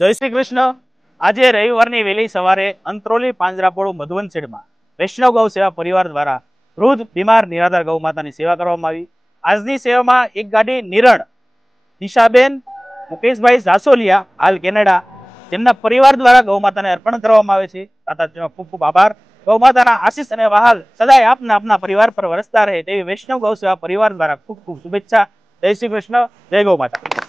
જય શ્રી કૃષ્ણ। આજે રવિવારની વહેલી સવારે અંત્રોલી પાંજરાપોળ મધુવનશેડમાં વૈષ્ણવ ગૌ સેવા પરિવાર દ્વારા વૃદ્ધ બીમાર નિરાધાર ગૌ માતાની સેવા કરવામાં આવી। આજની સેવામાં એક ગાડી નિરણ દિશાબેન મુકેશભાઈ જાસોલિયા હાલ કેનેડા તેમના પરિવાર દ્વારા ગૌ માતાને અર્પણ કરવામાં આવે છે। દાતાજીનો ખૂબ ખૂબ આભાર। ગૌ માતાના આશીષ અને વહાલ સદાય આપના આપના પરિવાર પર વરસતા રહે તેવી વૈષ્ણવ ગૌ સેવા પરિવાર દ્વારા ખૂબ ખૂબ શુભેચ્છા। જય શ્રી કૃષ્ણ, જય ગૌ માતા।